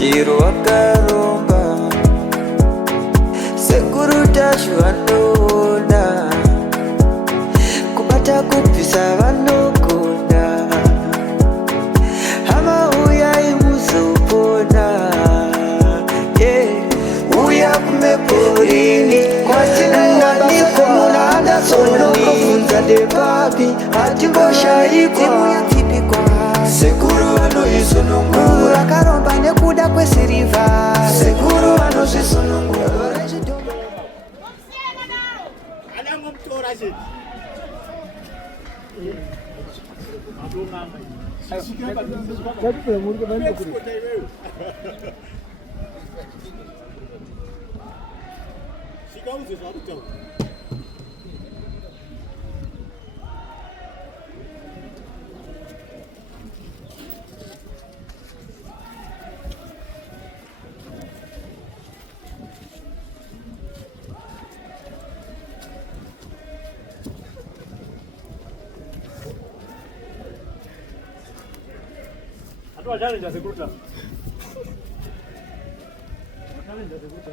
chiro wakaromba sekuru tacho vanoona kubata kubvisa vanogona hama uyai muzopona uya kumeporini kwatinowanikwa muna adasonokovunza ndepapi hatimboshaikwa sekuru vanoisonongura akaromba nekuda kwesirivha sekuru vanozvisonongura challenge as a group challenge as a group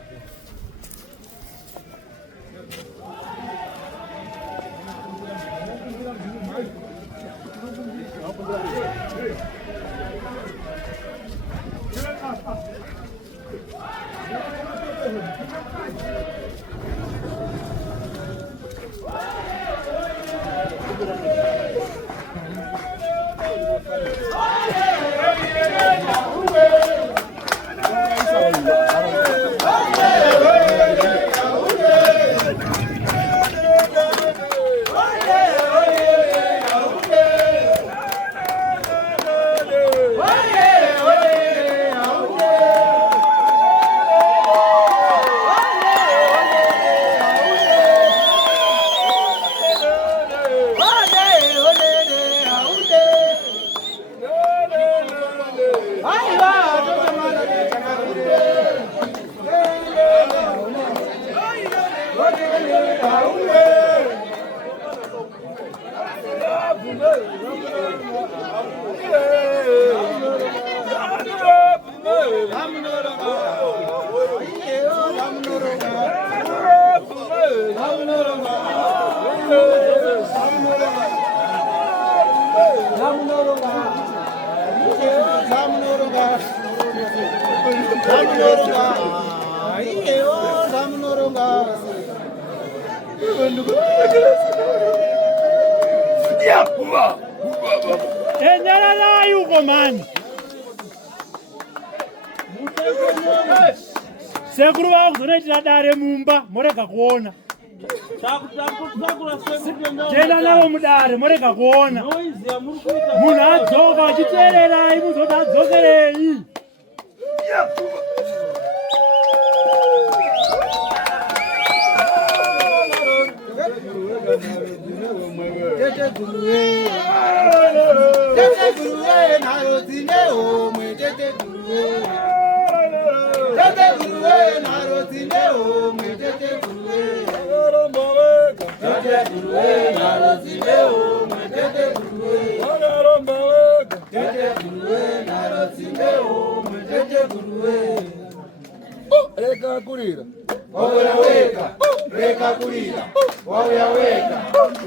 sekuru vakuzonoitira dare mumba morega kuona tenda navo mudare morega kuona munhu adzoka achiteererai muzoti adzokerei Reka kulira wauya weka, reka kulira wauya weka,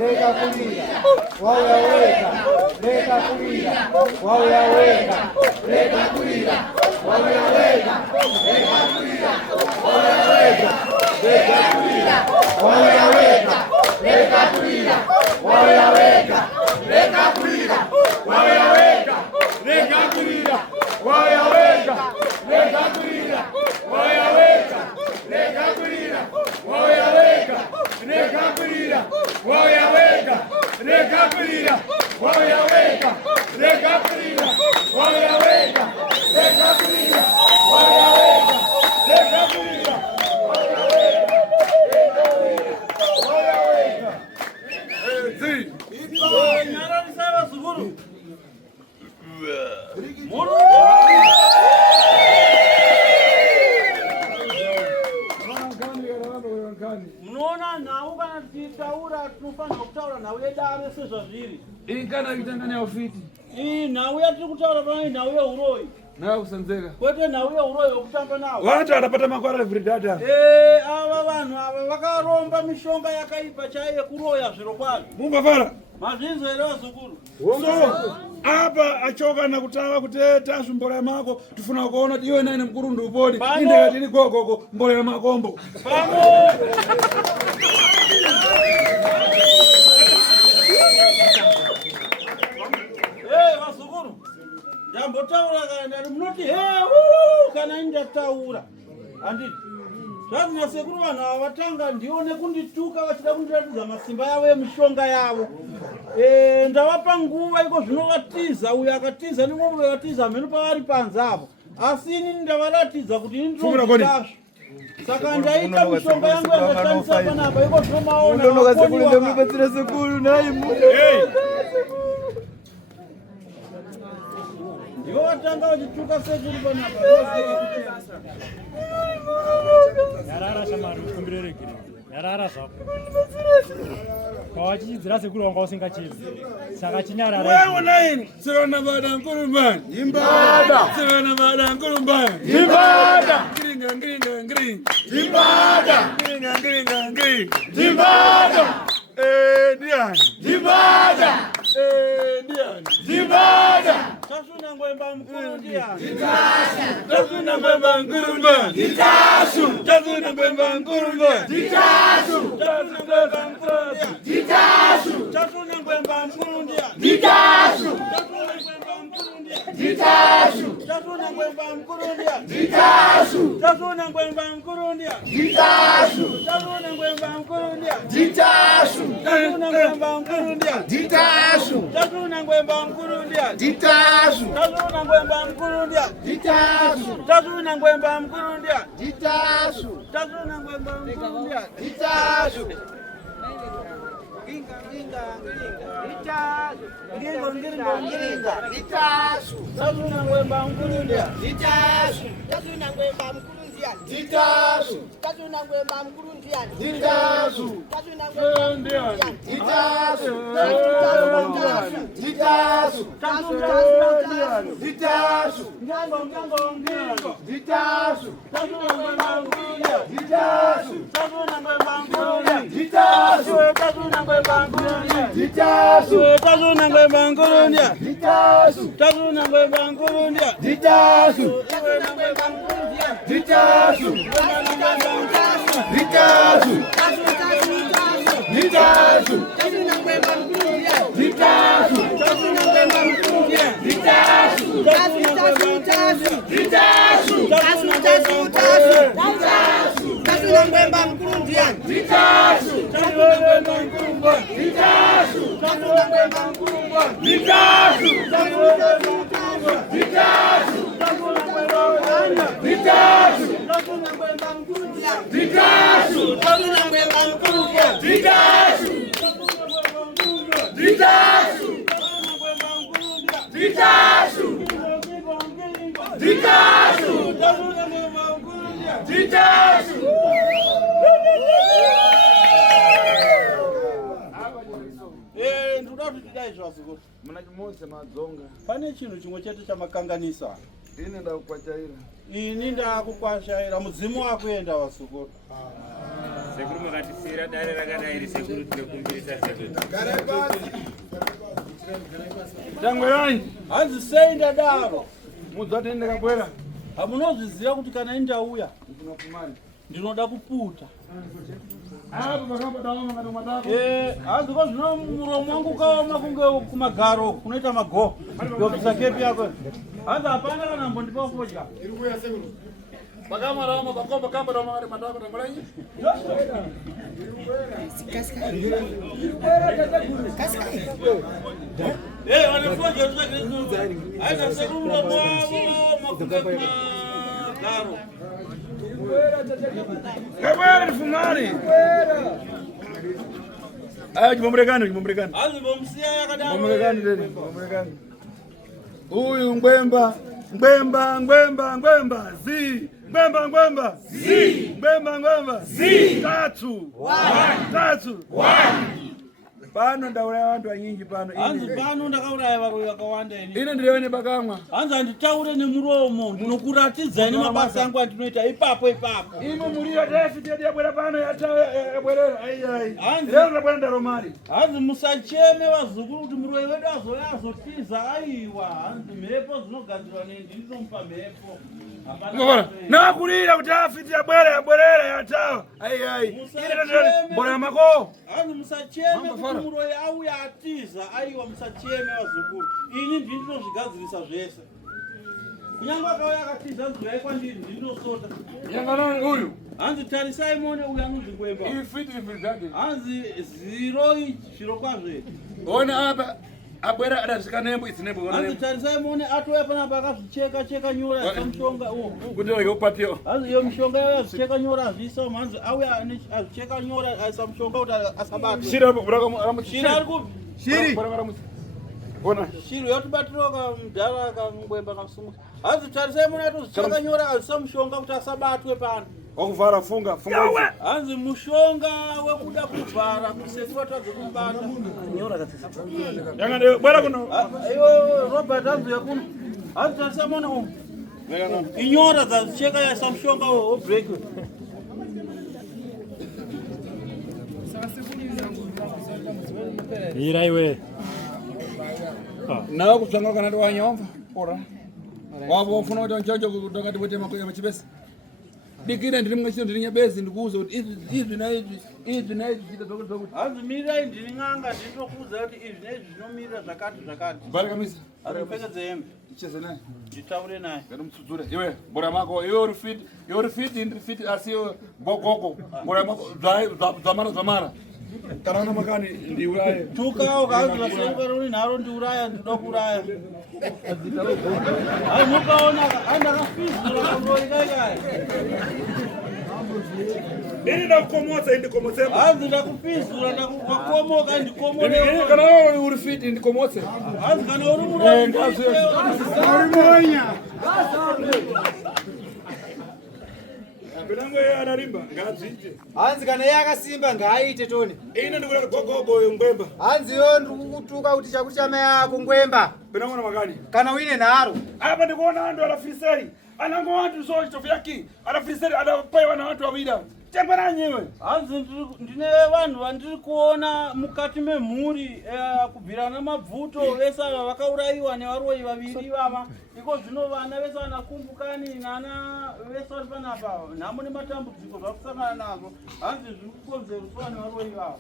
reka kulira wauya weka, reka kulira wauya weka, reka kulira wauya weka, reka kulira wauya weka, reka kulira wauya weka, reka kulira wauya weka, reka kulira wauya weka, reka kulira wauya weka, reka kulira wauya weka, reka kulira wauya weka, reka kulira wauya weka, reka kulira wauya weka, reka kulira wauya weka, reka kulira wauya weka, reka kulira wauya weka. Nyarani sawa Suguru. Mnaona nao kana titaura tunofanya kutaura na wewe dare sio zviri. Ingana kitanganya ofiti. Na wewe turi kutaura pana na wewe uroi. Na kusanzeka. Kwete na uyo uroyo kutamba nawo. Watu atapata makwara every data. Ava vanhu ava vakaromba mishonga yakaipa chaiye kuroya zviro kwazvo. Mungafara. Mazvinzo ere vazukuru. So apa achoka na kutaka kuteta mbolea mako tufuna kuona kuti iwe naine mkurundu upodi inde katili gogogo mbolea makombo. Pamo. Vazukuru. Jambo taura kana munoti kana inda taura. Anditi. Zvazi nasekuru vanhu ava vatanga ndione kundituka vachida kundiratidza masimba yavo emishonga yavo. Ndavapa nguva iko zvinovatiza uyo akatiza nemumwe akatiza mhenu pavari panze apo. Asi ini ndavaratidza kuti ini ndinozvidazvo. Saka ndaita mishonga yangu yandashandisa panapa iko zvinomaona. Unonoka sekuru ndemubatsira sekuru naye mu. Ndivo vatanga vachituka sekuru panapa. Yarara shamari kumbirere kiri. Yarara zvapo. Kawachidzira sekuru wanga usingachizi. Saka chinyarara. Wewe naini sirona bada nkurumban. Imbada. Sirona bada nkurumban. Imbada. Ngringa ngringa ngring. Imbada. Ngringa ngringa ngring. Imbada. Dian. Imbada. Dian. Imbada. Tasuna ngwemba mkuru ndiani. Tasuna ngwemba nkurumban. Ditasu. Tasuna ngwemba nkurumban. Ditasu. Tasuna ngwemba mkuru ndiani. Ditasu. Tasuna ngwemba mkuru ndiani. Ditasu. Ditasu. Tasuna ngwemba mkuru ndiani. Ditasu. Tasuna ngwemba mkuru ndiani. Ditasu. Tasuna ngwemba mkuru ndiani. Ditasu. Tasuna ngwemba mkuru ndiani. Ditasu. Tasuna ngwemba mkuru ndiani. Ditasu. Tasuna ngwemba mkuru ndiani. Ditasu. Tasuna ngwemba mkuru ndiani. Ditasu. Tasuna ngwemba mkuru ndiani. Ditasu. Ditasu. Tasuna ngwemba mkuru ndiani. Ditasu. Tasuna ngwemba mkuru ndiani. Ditasu. Tasuna ngwemba mkuru ndiani. Ditasu. Tasuna ngwemba mkuru ndiani. Ditasu. Ditasu. Ditasu. Ditasu. Ngango ngango ngango. Ditasu. Tasuna ngwemba mkuru ndiani. Ditasu. Tasuna ngwemba mkuru ndiani. Ditasu. Tasuna ngwemba mkuru ndiani. Ditasu. Tasuna ngwemba mkuru ndiani. Ditasu. Tasuna ngwemba mkuru ndiani. Ditasu. Tasuna ngwemba mkuru ndiani. Ditasu. Ditasu. Ditasu. Tasuna ngwemba mkuru ndiani. Ditasu. Tasuna ngwemba mkuru ndiani. Ditasu. Tasu tasu tasu. Ditasu. Tasu tasu tasu. Tasuna ngwemba mkuru ndiani. Ditasu. Tasuna ngwemba mkuru ndiani. Ditasu. Tasuna ngwemba mkuru ndiani. Ditasu. Ditasu. Tasuna ngwemba ndiani. Ditasu. Tasuna ngwemba mkuru ndiani. Ditasu. Tasuna ngwemba mkuru ndiani. Ditasu. Ditasu. Ditasu. Ditasu. Ditasu. Ndoda kuti tidai zvazvo. Muna chimose madzonga. Pane chinhu chimwe chete chamakanganisa. Ini ndakukwachaira. Ini ndakukwashaira mudzimu wakuenda vasukuru. Sekuru makatisira dare rakadai iri sekuru tinokumbirisa sekuru. Tangwerani. Hanzi sei ndadaro. Mudzati ndakabwera. Hamunozviziva kuti kana indauya Ndinofumani. ndinoda kuputa. Hapo makamba dawa ngado matako. Hanzi kwa zvino muromo wangu kaoma kunge kumagaro kunoita mago. Ndobvisa kepi yako. Hanzi hapana kana mbondipa fodya. Iri kuya sekuru. Makamba dawa makomba kamba dawa ngado matako tangwerani. Wanafuja aina sekuru muromo wao makunge magaro. Kabwera nifumani. Jimomrekani. Hanzi bomsia yakadaro. Jimomrekani. Huyu ngwemba. Zi. Ngwemba. Tatu. pano ndauraya vantu vanyinji pano. Hanzi pano ndakauraya varoi vakawanda ini. Ine ndiriwe nebakamwa. Hanzi handitaure nemuromo ndinokuratidzai nemabasa angu andinoita ipapo. Imo muriyo David yabwera pano yabwerera. Ai. Lero ndabwera ndaromari. Hanzi musacheme vazukuru kuti muroi wedu azouya azotiza aiwa. Hanzi mhepo dzinogadzirwa ndinomupa mhepo. Nakurira kuti David yabwerera yatawa. Ai. Ine mbora mako. Hanzi musacheme kuti muroi auya atiza aiwa musacheme vazukuru. Ini ndinozvigadzirisa zvese. Kunyange akauya akatiza nzwai kwandiri ndinosota. Yanganani uyu? Hanzi tarisai muone uyu anonzi Ngwemba. Ifiti zvake. Hanzi zero zviro kwazvo. Ona apa abwera adasvika nembo idzinembo. Hanzi tarisai muone atoya panapa akazvicheka nyora samushonga uwo. Kuti ngopatiyo. Hanzi iyo mishonga yayo azvicheka nyora azvisa hanzi auya azvicheka nyora samushonga kuti asabata. Shira buraka Shira ari kupi? Shiri. Ona. Shiri yotibatiroka mudhara Ngwemba kasumuka. Hanzi tarisai muone atozvicheka nyora azisamushonga kuti asabatwe pano. Wakuvhara funga. Hanzi mushonga wekuda kuvhara kusefuwa tadze kumbata. Nyora katsisa. Yangande bwera kuno. Ayo Robert hanzi yakuno. Hanzi tarisai muone umu. Inyora dzazicheka yasamushonga wo break. Ira iwe. Nawe kutsanga kana wanyomva. Ora. Wavo ufuna kuti njonjo kutaka tiwete makoya machibesi. Dikira ndiri mwe ndiri nyabezi ndikuuza kuti izvi na izvi zvitozokuza kuti hanzi mirai ndiri ng'anga ndinokuudza kuti izvi nezvi zvinomira zvakati. Baraka misa. Aripfekedze hembe. Icheze naye. Nditaure naye. Ngamusudzure. Iwe bora mako iwe uri fit ndiri fit asi gogo. Bora mako zamara. Kana na makani ndiuraye. Tuka ukazi vasenga roni nharo ndiuraya ndinoda kuraya. Hai mukaona andakafizira kuroikaikai. Ini ndakukomotsa indikomotsepo. Hanzi ndakufizira ndakukomoka ndikomorewa. Ini kana wewe uri fit ndikomotse. Hanzi kana uri muroyi ngazi. Uri monya. Bilango yeye anarimba ngazite. Hanzi kana yeye akasimba ngaaite toni. Ine ndikula gogo Ngwemba. Hanzi yo ndikukutuka kuti chakuti chama yako Ngwemba. Bilango na makani. Kana wine naro. Apa ndikuona ando alafiseri. Anango watu so chofyaki. Alafiseri adapewa na watu wawida. Chembana nyewe. Hanzi ndine vanhu vandiri kuona mukati memhuri kubvirana mabvuto vese ava vakaurayiwa nevaroi vaviri ivava. Iko zvino vana vese vanakumbukani nana vese vari panapa nhamo nematambudziko zvakusangana nazvo. Hanzi zviri kukonzerwa nevaroi ivava.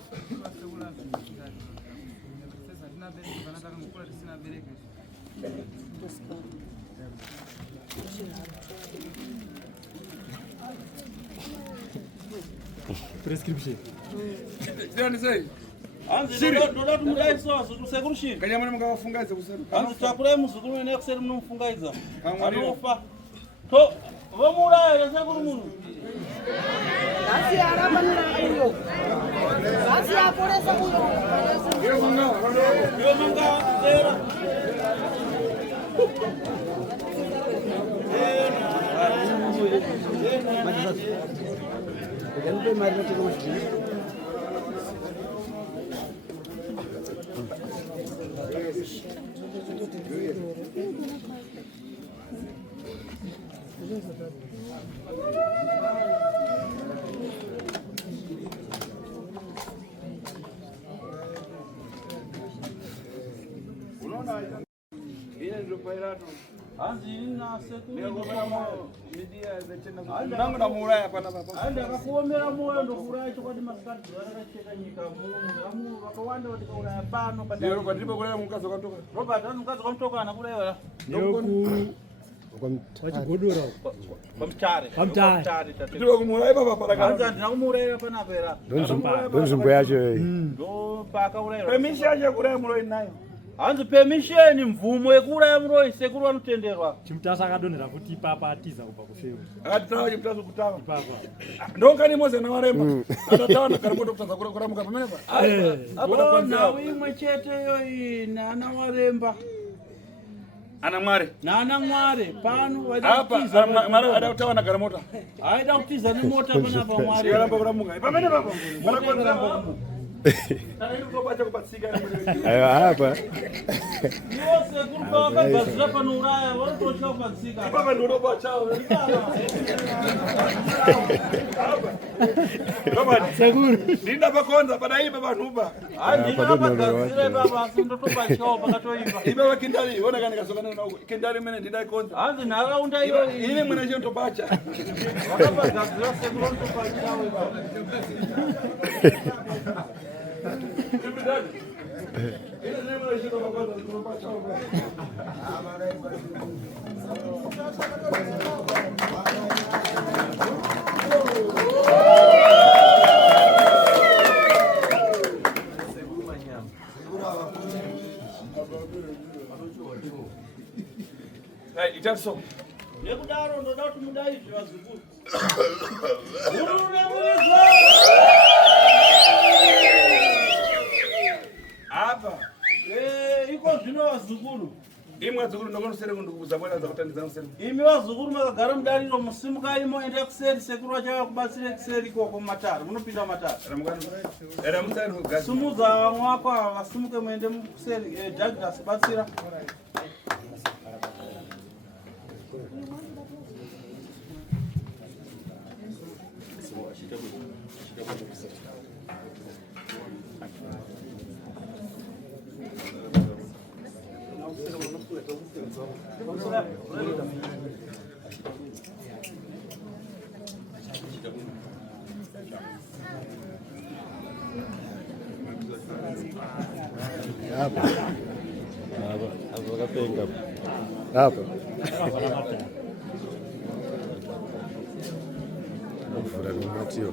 Prescription. Ndani sei? Hanzi ndoda kuti mudaiso sekuru Shiri. Kanyamani mukavafungaidza kuseri. Hanzi takurai muzukuru wene kuseri munomufungaidza. Anofa. To vomuuraya sekuru munhu. Asi aramba ninayo. Asi aporesa muno. Iyo manga tera. Hanzi nangu namuuraya panapa. ndakakuomera moyo ndokuuraya chokwadi masikati zuva rakacheka nyika munhu vakawanda vatikauraya pano Lero kwandiripo kulaya mukazi wakantoka. Robert hanzi mukazi wamutoka anakuraiwa Wachigodora. Pamutare. Ndiro kumuuraya papa paraka. Hanzi handina kumuurayira panapa era. Ndonzvimbo yacho. Ndo paakaurayirwa. Permission yekuraya muroi nayo. Hanzi permission mvumo yekuuraya muroi sekuru vanotenderwa. Chimutasa akadonhera kuti ipapa atiza kubva kufewa. Akatitawa chimutazo kutawa. Ipapa. Ndongani moze nawaremba. Atatawa nakaripoto kutadza kuramuka pamene pa. Apo nawo imwe chete iyo nana waremba. Ana Mware. Nana Mware pano Apa Mware adatawa na garamota. aida kutiza nemota panapa Mware. Yaramba kuramuka. Pamene papa. Ayo hapa. Iwo sekuru vakagadzira pano Uraya vanotosha kupatsika. Baba ndo roba chao. Baba Seguro. ndinda pakonza padaiba vanhuba. Ndinopagadzire baba asindotopachawo pakatoipa. Iba kindali ona kana kasokana na kindali mene ndidai konza. Hanzi nharaunda iyo Ile mwana je topacha. vakapagadzira sekuru vantopachawo baba. Ile mwana je topacha topacha. Hey, itarso. Nekudaro ndoda kuti mudaizve vazukuru. Ururamirizwa! Apa. Iko zvino vazukuru. Imwe dzukuru ndokonosere kundukuza bwana za kutandiza nosere. Imi vazukuru makagara mudariro musimuka imo ende kuseri sekuru vachava kubatsire kuseri ikoko mumatare. Munopinda mumatare. Era mutari kugaza. Sumudza vamwe vako ava vasimuke muende kuseri Douglas batsira. Hapa. Hapa kapenga. Hapa. Fura ni matio.